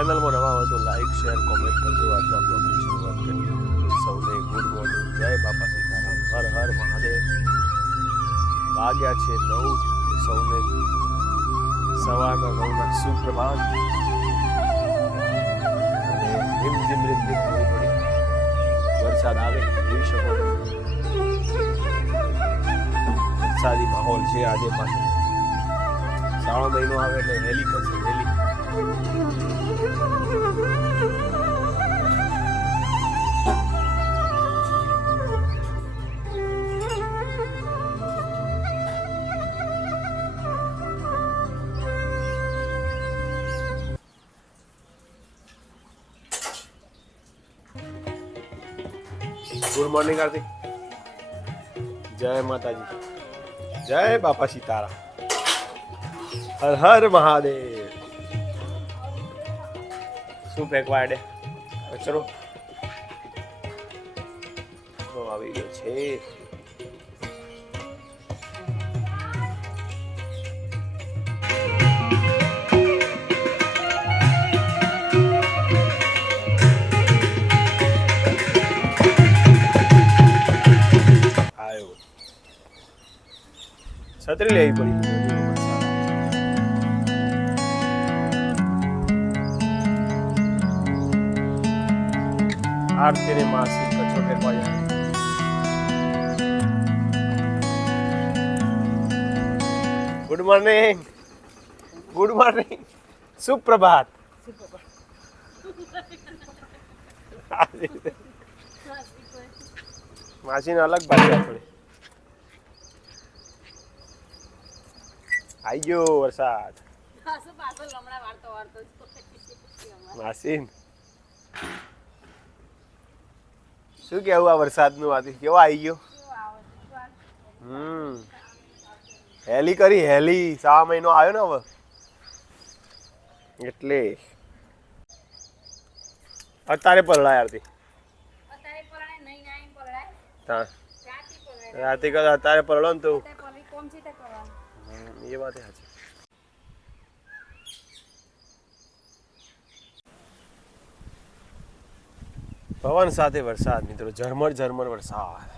ચેનલમાં નવા હોય તો લાઈક શેર કોમેન્ટ કરજો. આજના બ્લોગની શરૂઆત કરીએ. સૌને ગુડ મોર્નિંગ જય બાપા સીતારામ. હર હર મહાદેવ. વાગ્યા છે નવ. સૌને સવારના નવના સુપ્રભાત. રીમ રીમ વરસાદ આવે. જોઈ શકો વરસાદી માહોલ છે આજે પાછો શ્રાવણ મહિનો આવે એટલે હેલી કરશે ગુડ મોર્નિંગ આરતી જય માતાજી જય બાપા સીતારામ હર હર મહાદેવ શું ફેંકવા આડે કચરો આવી ગયો છે. છત્રી લેવી પડી. આરતી ને માસી કચરો ફેંકવા જાય ગુડ મોર્નિંગ ગુડ મોર્નિંગ સુપ્રભાત માસીને અલગ બાજુ આપણે આઈ ગયો વરસાદ પાછો પાછો લમણા વાળતો વાળતો જ. માસીન શું કેવું આ વરસાદનું? આથી કેવો આવી ગયો? હમ. હેલી કરી હેલી. સવા મહિનો આવ્યો ને હવે. એટલે. અત્યારે પલળાય આરતી. રાતે. કદાચ અત્યારે પલળો ને તો. એ વાત સાચી. પવન સાથે વરસાદ મિત્રો. ઝરમર ઝરમર વરસાદ.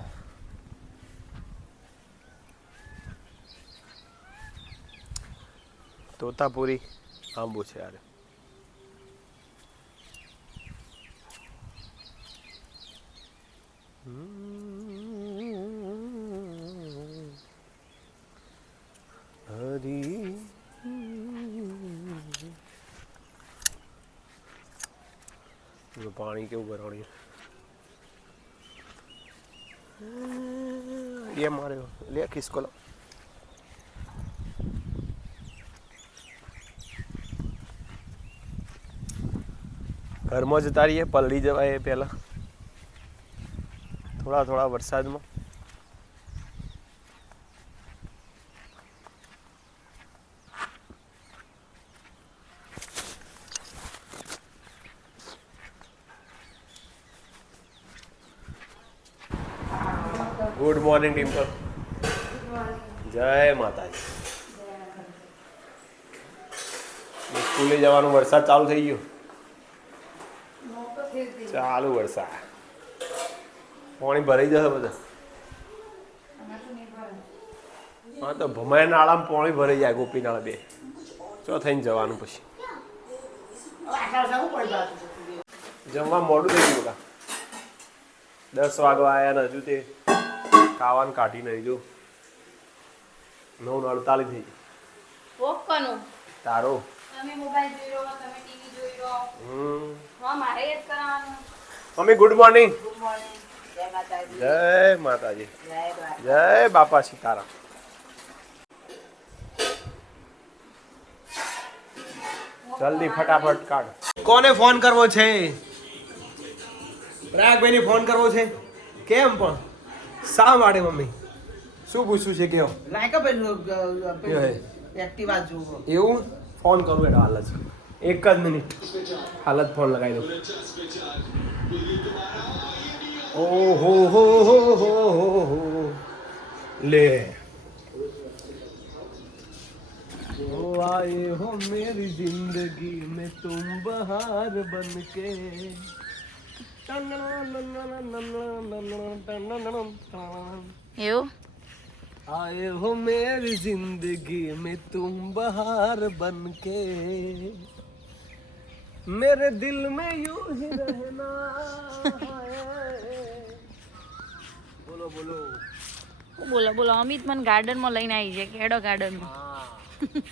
તોતાપુરી આંબુ છે યાર. હરી પાણી કેવું ભરવાનું એ માર્યો લે ખિસકો ઘરમાં જતા રહીએ પલળી જવાય એ પહેલા થોડા થોડા વરસાદમાં ગુડ મોર્નિંગ ડિમ્પલ જય માતાજી. સ્કૂલે જવાનું વરસાદ ચાલુ થઈ ગયો. ચાલુ વરસાદ. પાણી ભરાઈ જશે બધા. હા, તો ભમાય નાળામાં પાણી ભરાઈ જાય ગોપીનાળા બે. ચો થઈને જવાનું પછી. જમવા મોડું થઈ ગયું દસ વાગવા આવ્યા ને હજુ તે. ખાવાનું કાઢી નહીં જો નવ ને અડતાલીસ થઈ ગઈ. તારો. તમે મોબાઈલ જોઈ રહ્યો તમે ટીવી જોઈ રહ્યો હમ. હા મારે એ જ કરવાનું. Mummy good morning good morning જય માતાજી. જય માતાજી. જય. જય બાપા સીતારામ. જલ્દી ફટાફટ કાઢ. કોને ફોન કરવો છે? પ્રયાગભાઈને ફોન કરવો છે? કેમ પણ? શા માટે મમ્મી શું પૂછવું છે કેવો લાયકા પેલું એ હે. એક્ટિવા જુઓ એવું ફોન કરું એટલે હાલ જ એક જ મિનિટ હાલ જ ફોન લગાવી દઉં ઓહો હો હો હો હો હો લે ओ आए हो मेरी जिंदगी में तुम बहार बन के એવું आए हो मेरी जिंदगी में तुम बहार बन के मेरे दिल में यूं ही रहना है બોલો બોલો બોલો બોલો અમિત મને ગાર્ડનમાં લઈને આવી છે કેડો ગાર્ડનમાં હા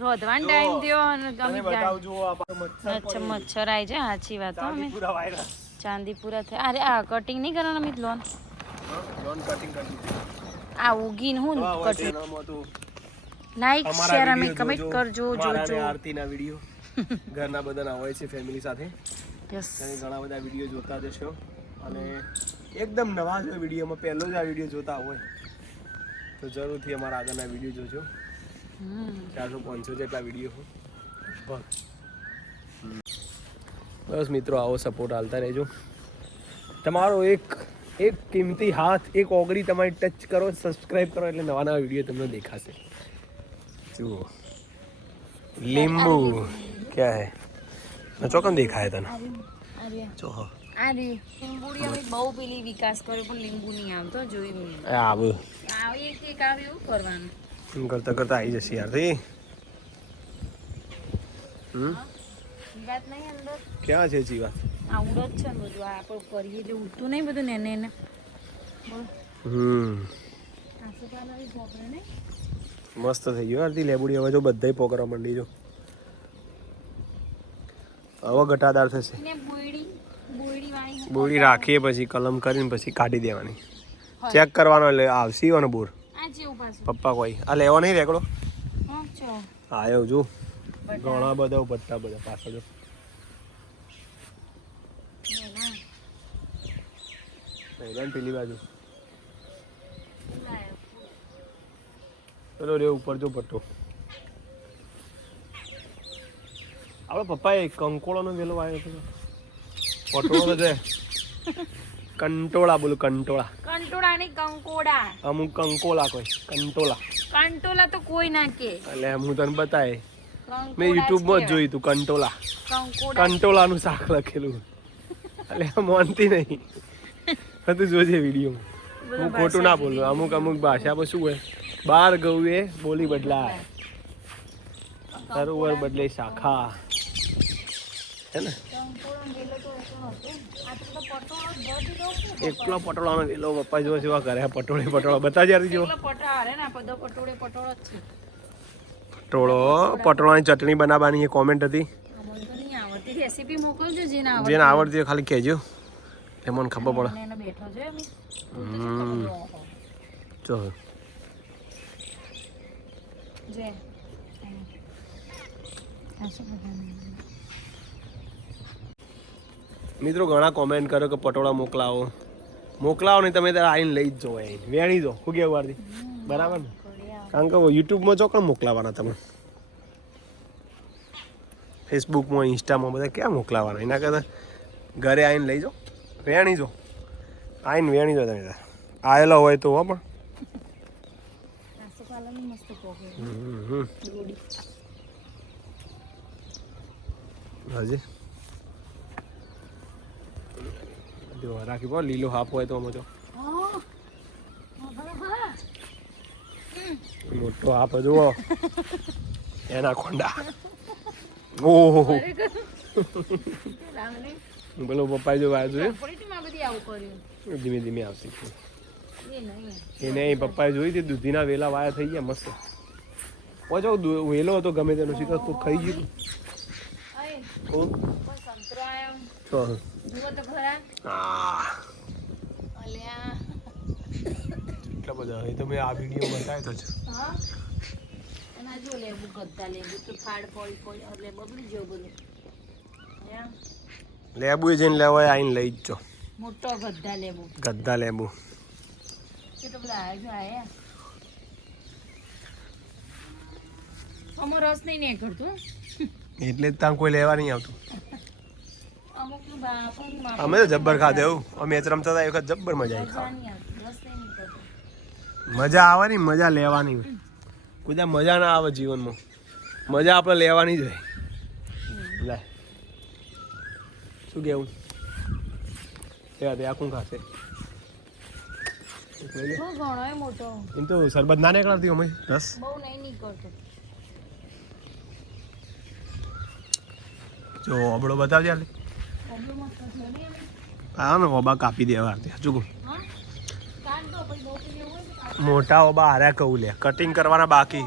રોધવાનો ટાઈમ થયો અને તમે અમિત ગાર્ડન બતાવજો આ મચ્છર અચ્છા મચ્છર આવી છે સાચી વાત હો અમે પૂરા થયા. અરે આ કટિંગ નહીં કરવાનું અમિત લોન લોન કટિંગ કરી દીધી. આ ઉગીને હું કટિંગ લાઈક શેર અમે કમેન્ટ કરજો જોજો. આરતીના વીડિયો ઘરના બધાના હોય છે ફેમિલી સાથે. યસ તમે ઘણા બધા વીડિયો જોતા જશો અને એકદમ નવા જ વિડીયોમાં પહેલો જ આ વીડિયો જોતા હોય. તો જરૂરથી અમારા આગળના વીડિયો જોજો. ચારસો પાંચસો જેટલા વીડિયો હોય. બસ મિત્રો આવો સપોર્ટ હાલતા રહેજો. તમારો એક એક કિંમતી હાથ એક ઓગળી તમારી ટચ કરો સબસ્ક્રાઇબ કરો એટલે નવા નવા વીડિયો તમને દેખાશે. જુઓ. લીંબુ ક્યાં હે? મેં ચોકન દેખાય તને? જો હા આ રી લીંબુડી અમે બહુ પેલી વિકાસ કર્યો પણ લીંબુ નહીં આવતો જોયું મેં આવું. એક એક આવે એવું કરવાનું. એમ કરતા કરતા આવી જશે યાર હમ? ઈ નહીં અંદર? ક્યાં છે જીવા? આવડો જ છે ને બધું આ આપણે કરીએ જે ઉડતું નહીં બધું ને એને હમ. મસ્ત થઈ ગયો આરતી લેબુડી હવે જો બધાય પોકરા મંડી જો. હવે ઘટાદાર થશે. બોરી રાખીએ પછી કલમ કરીને પછી કાઢી દેવાની. ચેક કરવાનો એટલે આવશે અને બોર. આ પપ્પા કોઈ. આ લેવો નહીં રેકડો? આવ્યો જો. ઘણા બધા બધા બધા પાછળ જો. નહીં પેલી બાજુ. ચલો રે ઉપર જો પટ્ટો. આપણે પપ્પાએ કંકોળાનો વેલો આવ્યો હતો. પટોળો છે. કંટોળા બોલું કંટોળા. કંટોળા નહીં કંકોડા અમુક કંકોલા કોઈ કંટોલા કંટોલા તો કોઈ ના કે. એટલે હું તને બતાય. મેં યુટ્યુબમાં જ જોયું તું કંટોલા કંકોડા કંટોલાનું શાક લખેલું. એટલે મોનતી નહીં. હતું જોજે વીડિયો હું ખોટું ના બોલું. અમુક અમુક ભાષામાં શું હોય? બાર ગયું એ બોલી બદલાય. સરોવર બદલે શાખા. છે ને? તો તો એકલો પટોળાનો વેલો પપ્પા જોવા જેવા કરે. પટોળે પટોળા. બતા જ્યારે જો પટોળે. પટોળાની ચટણી બનાવવાની એ કોમેન્ટ હતી. તો જેને આવડતી ખાલી કહેજો. એટલે મને ખબર પડે. જો. બધાનું? મિત્રો ઘણા કોમેન્ટ કર્યો કે પટોળા મોકલાવો. મોકલાવો નહીં તમે ત્યારે આવીને લઈ જ જો અહીં. વેણી જો શું કેવું વારથી બરાબર ને? કારણ કે યુટ્યુબમાં ચોકણ મોકલાવાના તમે? ફેસબુકમાં ઇન્સ્ટામાં બધા ક્યાં મોકલાવાના? એના કરતાં ઘરે આવીને લઈ જાઓ. વેણી જો. આવીને વેણી જો તમે આયેલો હોય તો હો પણ. હજી. જો રાખી પો લીલો હાફ હોય તો મજો. મોટો હાફ જુઓ. એના ખોંડા. ઓહો. પેલો પપ્પાએ જો કર્યું. ધીમે ધીમે આવશે. એ નહીં એને પપ્પાએ જોઈ હતી દૂધીના વેલા વાયા થઈ ગયા મસ્ત. પહોંચો વેલો હતો ગમે તેનો શીખર તું ખાઈ ગયું. એટલા બધા એ તો મેં આ વીડિયો બતાવ્યો તો છે હા? જો લેબુ ગદ્દા લેબુ તો ફાડ પડી પડી એટલે બગડી બધું અલ્યા, લેબુ જઈને લેવાય આઈને લઈ જ જો. મોટો ગદ્દા લેબુ. ગદ્દા લેબુ. એ તો બધા આયા જો આયા. આમાં રસ નહીં ને કરતું એટલે જ ત્યાં કોઈ લેવા નહીં આવતું. અમે તો જબ્બર ખાધે એવું. અમે મેચ રમતા હતા એ વખત જબ્બર મજા આવી. ખાવા મજા આવવાની મજા લેવાની. કોઈ મજા ના આવે જીવનમાં. મજા આપણે લેવાની જ હોય. લે. શું કેવું એ આ કોણ ખાશે. એમ તો શરબત ના નીકળતી અમે રસ જો ઓબળો બતાવજે આલે? હા ને ઓબા કાપી દેવા સાચું કહું. મોટા ઓબા હાર્યા કહું લે. કટિંગ કરવાના બાકી?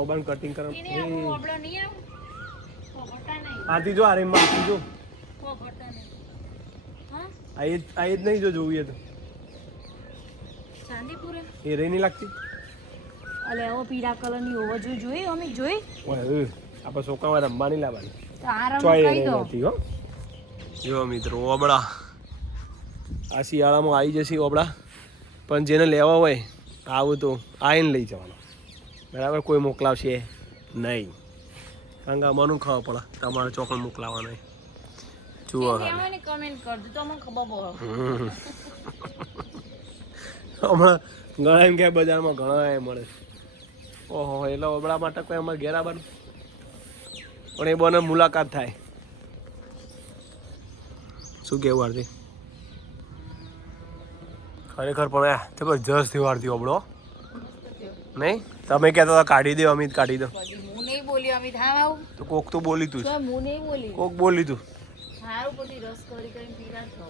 ઓબાને કટિંગ કરવા આરતી જો આરે આરતી જો. આઈ નહીં. હા? આ એ જ જ નહીં જો જોવી તો. ચાંદીપુરે? એ રહી નહીં લાગતી? અલે ઓ પીળા કલરની ઓવો જોઈ જોઈ અમે જોઈ? ઓય, આપણે છોકરામાં નહીં લાવવાની. તો આ રંગ ચોય દો. હો. જો મિત્રો ઓબળા. આ શિયાળામાં આવી જશે ઓબળા. પણ જેને લેવા હોય આવું તો આવીને લઈ જવાનો. બરાબર? કોઈ મોકલાવશે નહીં. કારણ કે અમારું ખાવા પડે. તમારે ચોકડ મોકલાવાના. જુઓ. હમણાં ઘણા એમ કે બજારમાં ઘણા એ મળે. ઓહો એટલે ઓબળા માટે કોઈ અમારે ઘેર આવવાનું પણ એ બને મુલાકાત થાય. શું કેવું આરતી? ખરેખર પણ જબરજસ્ત થયું આરતી ઓબળો નહીં? તમે કહેતા હતા કાઢી દો અમિત કાઢી દો. નહીં બોલી અમિત હા આવું. તો કોક તો બોલી તું. હું નહીં બોલી. કોક બોલી તું. સારું બધી રસ કરી કરીને પીરા છો.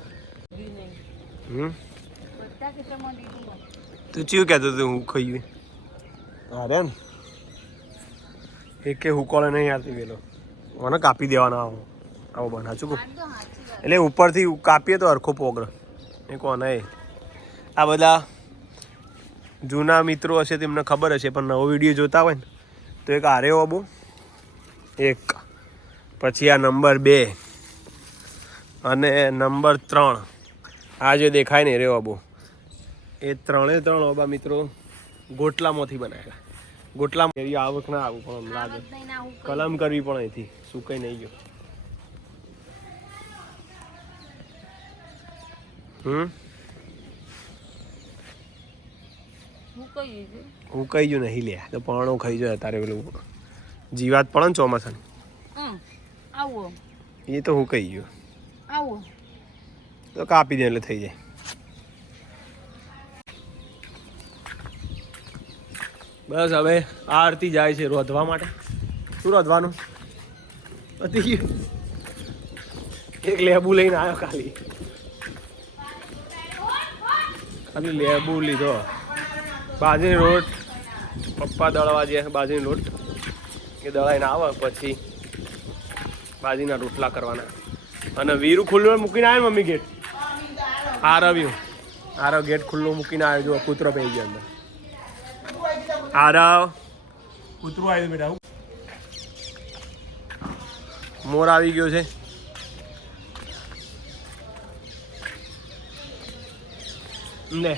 હમ? બધા કેટલામાં દીધું તું ચીવ કહેતો હતું હું ખાઈ અરે એક કે હુકોળે નહીં આવતી પેલો મને કાપી દેવાના આવો. આવો બન તો વાત. એટલે ઉપરથી કાપીએ તો હરખો પોગર. એ કોને? એ આ બધા જૂના મિત્રો હશે તેમને ખબર હશે પણ નવો વીડિયો જોતા હોય ને તો એક આરે બાબુ. એક. પછી આ નંબર બે. અને નંબર ત્રણ. આ જે દેખાય ને રે બાબુ. એ ત્રણે ત્રણ ઓબા મિત્રો ગોટલામાંથી બનાવેલા ગોટલામાં એવી આવક ના આવું પણ લાગે. કલમ કરવી પણ અહીંથી. સુકાઈ નહીં ગયો. હમ? દીધું ગયું? નહીં લે. તો પાણો ખાઈ જાય તારે પેલું જીવાત પડે ને ચોમાસાની. આવો. એ તો હું કહી ગયો. આવો. તો કાપી દે એટલે થઈ જાય. બસ હવે આરતી જાય છે રોધવા માટે. શું રોધવાનું? પતી ગયું. એક લેબુ લઈને આવ્યો ખાલી. ખાલી લેબુ લીધો. બાજરી રોટ, પપ્પા દળવા જે બાજરી રોટ. એ દળાઈને આવે પછી બાજરીના રોટલા કરવાના. અને વીરું ખુલ્લું મૂકીને આવ્યો મમ્મી ગેટ? આરવ્યું રવ્યું આરો ગેટ ખુલ્લું મૂકીને આવ્યો જો કૂતરો પહી ગયો અંદર. આરવ કૂતરું આવ્યું બેટા મોર આવી ગયો છે. લે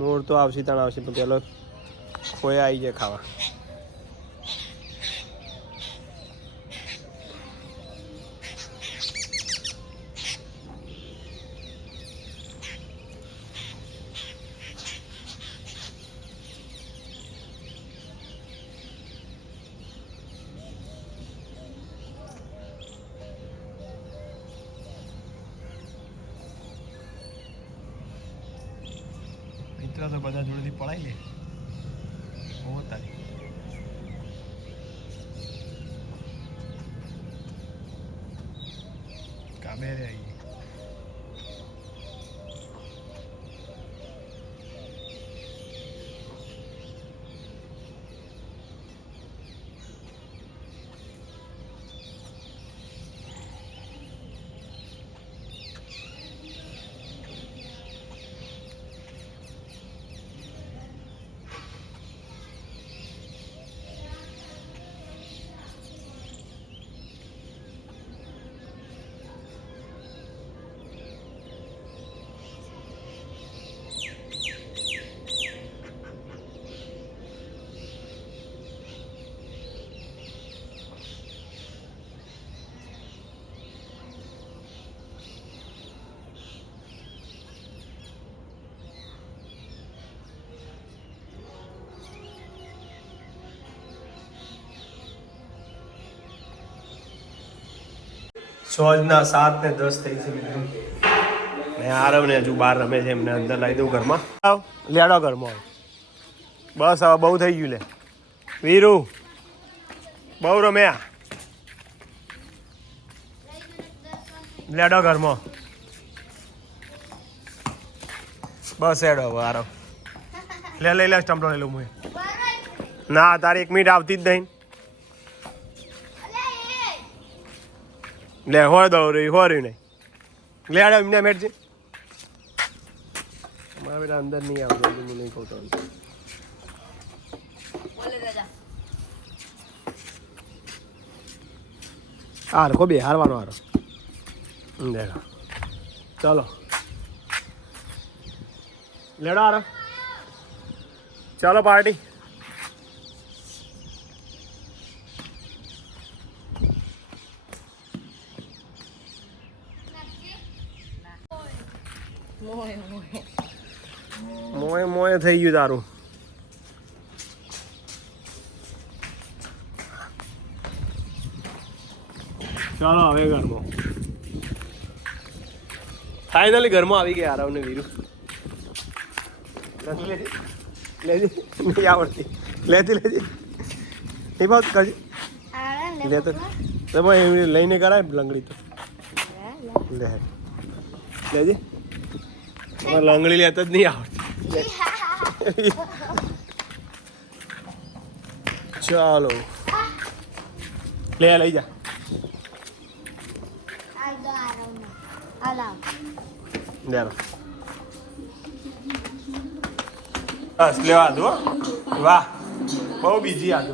મોર તો આવશે તાણ આવશે પણ પેલો ખોયા આવી જાય ખાવા મિત્ર તો બધા જોડેથી પડાઈ લે બહુ તારી કામે સોજના સાત ને દસ થઈ છે ને હજુ બહાર રમે છે, એમને અંદર લાવી દઉં ઘરમાં. આવ, લેડો ઘરમાં. બસ, હવે બહુ થઈ ગયું લે. વીરુ, બહુ રમ્યા. લેડો ઘરમાં. બસ હવે, આરવ. લે લઈ લે, સ્ટમ્પલો લઈ લઉં હું ના, તારી એક મિનિટ આવતી જ નહીં. લે હોળ દઉં રહી રહ્યું નહીં. લે આડો એમને મેટ મારા બેટા અંદર નહીં આવતું હું નહીં કહું તો હાર કો બે હારવાનો હારો. દેખા ચલો. લેડો હારો. ચાલો પાર્ટી. થઈ ગયું તારું. ચાલો હવે ઘરમાં. ફાઇનલી ઘરમાં આવી ગયા આરવને વીરુ. લેતી લેતી લેતી નહીં આવડતી. લેતી લેતી એ ભાવ કરજે. લેતો. તો લઈને કરાય લંગડી તો. લે. લેજે. તમારે લંગડી લેતા જ નહીં આવડતી. ચાલો. લે લઈ જા. લેલો બસ લેવા દો વાહ, બહુ બીજી આદુ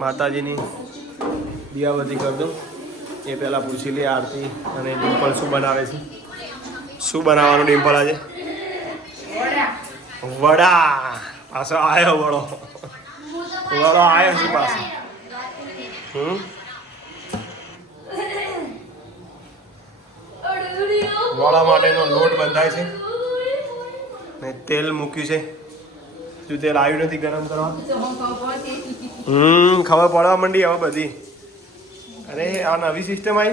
માતાજીની દિયાવતી કરી દઉં. એ પહેલાં પૂછી લે આરતી અને ડિમ્પલ શું બનાવે છે? શું બનાવવાનું ડિમ્પલ આજે? વડા. પાછો આવ્યો વડો. વડો આવ્યો છે પાછો. હમ? વડા માટેનો લોટ બંધાય છે. ને તેલ મૂક્યું છે. શું તેલ આવ્યું નથી ગરમ કરવા. હમ ખબર પડવા માંડી હવે બધી. અરે આ નવી સિસ્ટમ આવી.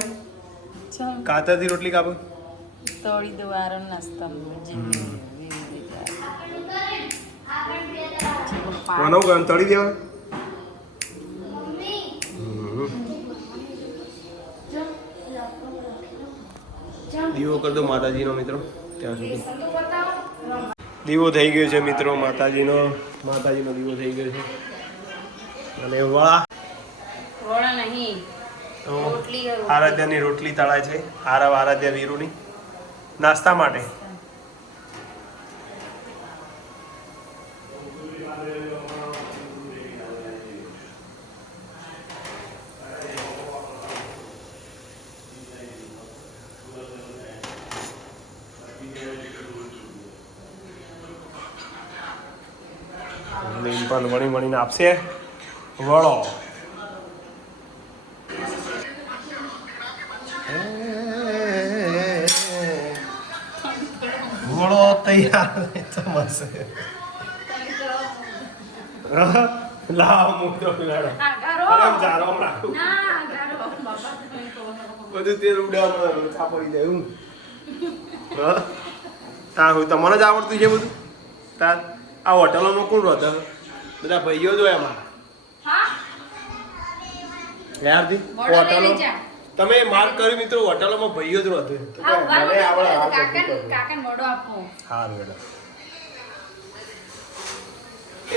કાતરથી રોટલી કાપો. તળી દો આરણ નાસ્તા કોનો ગરમ તળી દેવા દીવો કરી દો માતાજીનો મિત્રો ત્યાં સુધી. દીવો થઈ ગયો છે મિત્રો માતાજીનો. માતાજીનો દીવો થઈ ગયો છે. અને રોટલી આરાધ્યાની રોટલી તળાય છે. આરવ આરાધ્યા વીરુની. નાસ્તા માટે. ડિમ્પલ વણી વણીને આપશે. વળો. ઘોડો તૈયાર સમજશે લાવ મૂકતો આમ જારો રાખું. બધું તેલ ઉડાવવાનું લોચા પડી જાય હું હા. તા હું તમને જ આવડતું છે બધું? તાર આ હોટલોમાં કોણ રહે બધા ભાઈઓ જ અમારા? યારથી હોટલો તમે માર્ક કર્યું મિત્રો હોટલોમાં ભાઈઓ જ રહેતો હા, ઊભા રહો. આવડે આ કરવું. કાકાને આપો. બેટા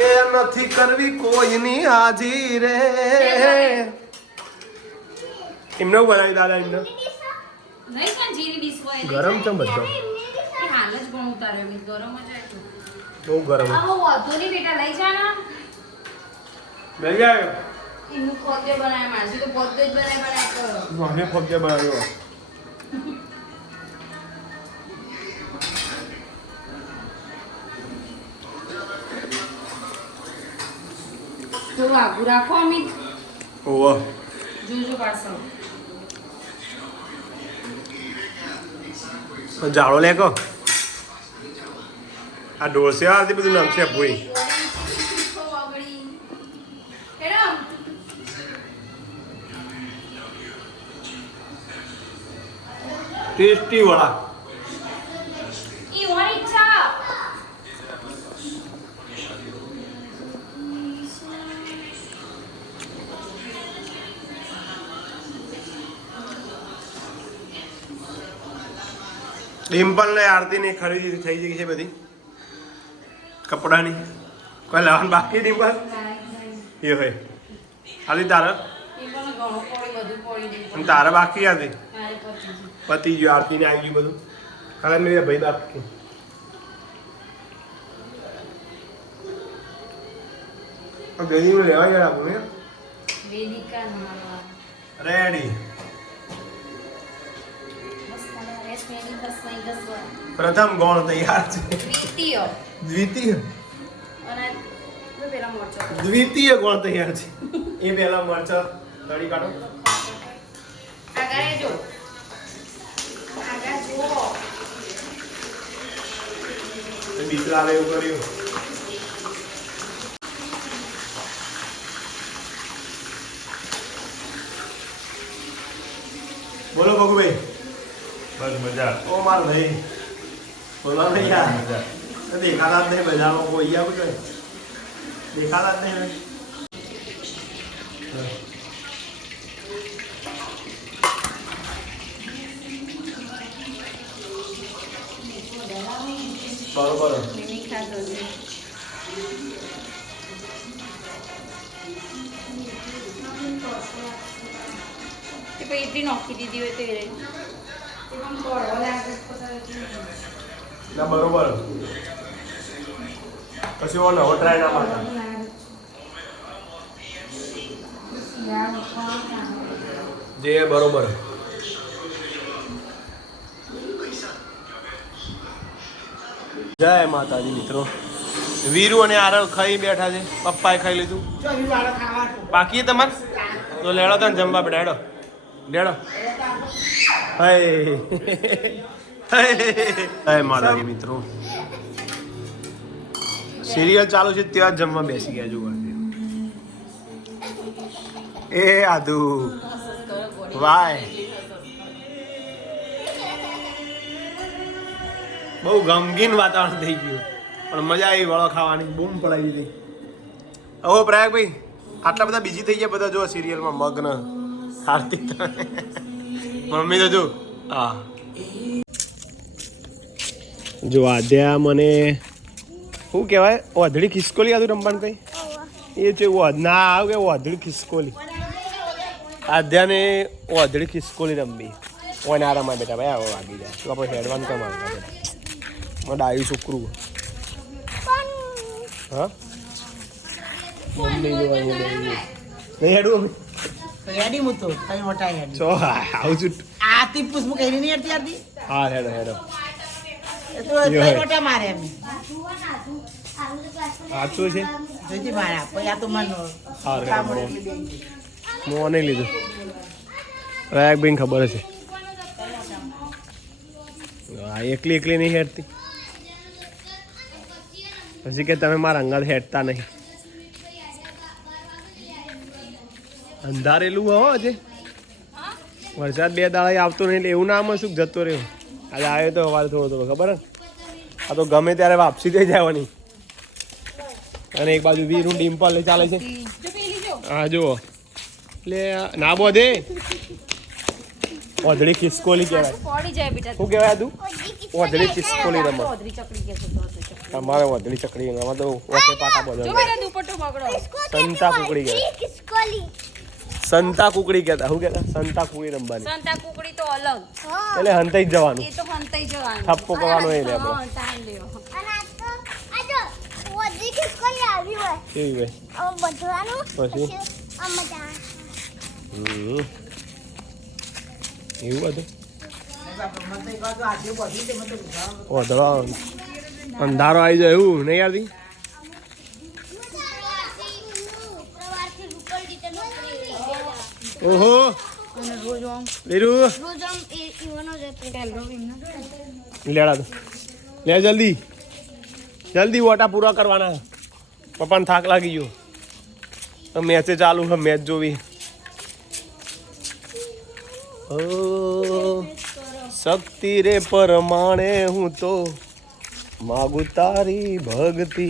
એ નથી કરવી કોઈની હાજી રે એમને બનાવી દાદા એમને ગરમ. છે બધો હાલ જ ગરમ જ. બહુ ગરમ આ બહુ વાંધો નહીં બેટા, લઈ જાના લઈ જાય એનું પોતે બનાય માણસે તો પોતે જ બનાય બનાય કરો. મને ફક્ત બનાવ્યો. થોડું આઘું રાખો અમિત. ઓવા જોજો પાછળ. જાળો લે કો આ ડોસે આરતી બધું નાખશે ભૂઈ ટેસ્ટી વડા ઈ ડિમ્પલ ને આરતી ની ખરીદી થઈ ગઈ છે બધી કપડાની? કોઈ લેવાનું બાકી ડિમ્પલ એ હોય. ખાલી તારે? તારે બાકી હતી પતિ ગયું. આરતી ને આવી ગયું બધું. ખાલી મેં ભાઈ બાકી. બેદી લેવા ગયા આપણે રેડી પ્રથમ ગૌણ તૈયાર છે. દ્વિતીય. દ્વિતીય. દ્વિતીય ગૌણ તૈયાર છે. એ પહેલા મરચા તળી કાઢો. આગળ જો. આગળ જુઓ. દીકરા એવું કર્યું. બોલો બગુભાઈ બસ ઓ માર ભાઈ. બોલા નહીં યાર. મજા દેખાતા જ નહીં બજારમાં કોઈ આવું જોઈએ દેખાતા જ નહીં બરોબર. મિની ખાધો પછી એટલી નોખી દીધી હોય તો ના, બરોબર. પછી ઓ નવો ટ્રાય ના જે બરોબર. જય માતાજી, મિત્રો. વીરુ અને આરવ ખાઈ બેઠા છે. પપ્પાએ ખાઈ લીધું. બાકી તમારે? તો લેડો તને જમવા બેઠા લેડો. હય. હય. માતાજી, મિત્રો. સિરિયલ ચાલુ છે ત્યાં જમવા બેસી ગયા જોવા એ આદુ. વાય. બહુ ગમગીન વાતાવરણ થઈ ગયું. પણ મજા આવી વળો ખાવાની. બૂમ પડાવી દીધી. ઓ પ્રયાગભાઈ, આટલા બધા બીજી થઈ ગયા બધા જો સિરિયલમાં મગ્ન. હાર્દિક મમ્મી તો જો. જો આદ્યા મને શું કહેવાય? ઓધડી ખિસકોલી આદુ રમવાનું કઈ એ છે ના, આવે કે ઓધડી ખિસકોલી. આધ્યાને ઓધડી ખિસકોલી રમવી. ઓને આ રમાય બેટા, ભાઈ, આવો વાગી જાય. તો આપણે હેડવાનું કામ આવે? બેટા ડાયું છોકરું. હા? મમ્મી જોવા. નહીં હેડું હેડી હું તો મોટા હેડી. ચો આવું છું. આ તી પૂછ હું નહીં હેડતી હેડતી હા હેડો હેડો. તો કઈ મોટા મારે એમ. સાચું છે? જોઈતી મારા પછી આ તો મન હા, રે, કામ બરોબર. એટલી બેસી ગઈ. મોં નહીં લીધું. રાયક બેન ખબર છે હા એકલી એકલી નહીં હેડતી. પછી કે તમે મારા અંગાત હેડતા નહીં. અંધારેલું હો આજે. વરસાદ બે દાડા આવતો નહીં એટલે એવું નામ શું જતો રહ્યો? આજે આવ્યો તો સવારે થોડો થોડો ખબર હે? આ તો ગમે ત્યારે વાપસી થઈ જવાની. અને એક બાજુ વીરું ડિમ્પલ ચાલે છે. હા જુઓ. એટલે ના બોધે ઓધડી ખિસકોલી કહેવાય. પડી જાય બેટા શું કહેવાય તું ઓધડી ખિસકોલી રમત. તમારે ઓધરી ચકડી. અમારે ઓધડી ચકડી આમાં તો ઓકે પાટા જો બધો મારા દુપટ્ટો બગડો. સંતા કુકડી કહેતા સંતા કુકડી કહેતા શું કહેતા સંતા કુકડી રમવાની. સંતા કુકડી તો અલગ. એટલે હંતાઈ જ જવાનું. એ તો હંતાઈ જવાનું. થપ્પો કરવાનો એ લે આપણે. હોય. પછી? એવું હતું. ઓધડો અંધારો આવી જાય એવું નહીં યાર ઓહો. અને રોજ આમ લીરુ લેડા તો લે જલ્દી. જલ્દી ઓટા પૂરા કરવાના. પપ્પાને થાક લાગી ગયો. તો મેચે ચાલુ છે મેચ જોવી. ઓ શક્તિ રે પરમાણે હું તો માગુ તારી ભક્તિ.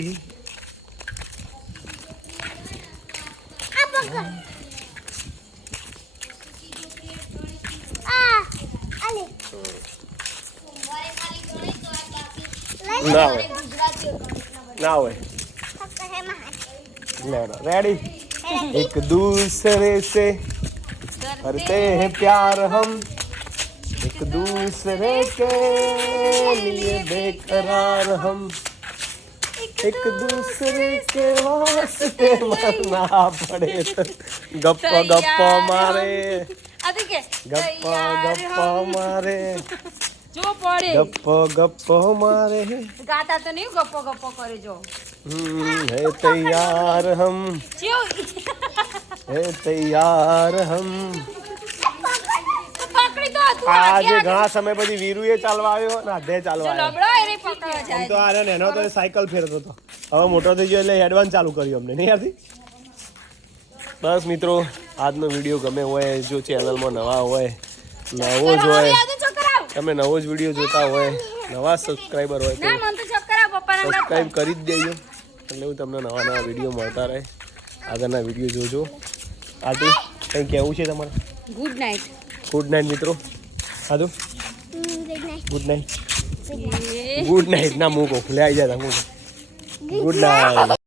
ના હોય ના હોય रेडी एक दूसरे से करते हैं प्यार हम एक दूसरे के लिए बेकरार हम एक दूसरे के वास्ते मरना पड़े तो गप्पा गप्पा मारे આ તો કે गप्पा गप्पा मारे જો પડે. ગપ્પો ગપ્પો મારે. ગાતા તો નહીં ગપ્પો ગપ્પો કરે જો. હે તૈયાર હમ. હે તૈયાર હમ. આજે ઘણા સમય પછી વીરુ એ ચાલવા આવ્યો ને અડધે ચાલવા આવ્યો. તો આને એનો તો સાયકલ ફેરતો હતો. હવે મોટો થઈ ગયો એટલે એડવાન્સ ચાલુ કર્યું અમને નહીં યારથી? બસ મિત્રો આજનો વીડિયો ગમે હોય જો ચેનલમાં નવા હોય નવો જ હોય તમે નવો જ વીડિયો જોતા હોય નવા સબસ્ક્રાઈબર હોય તો સબસ્ક્રાઈબ કરી જ દેજો. એટલે હું તમને નવા નવા વીડિયો મળતા રહે. આગળના વીડિયો જોજો. આથી કંઈ કહેવું છે તમારે? ગુડ નાઇટ ગુડ નાઇટ મિત્રો. સાધુ ગુડ નાઇટ ગુડ નાઇટ ના મૂકો લે આવી જાય મૂકો. Good night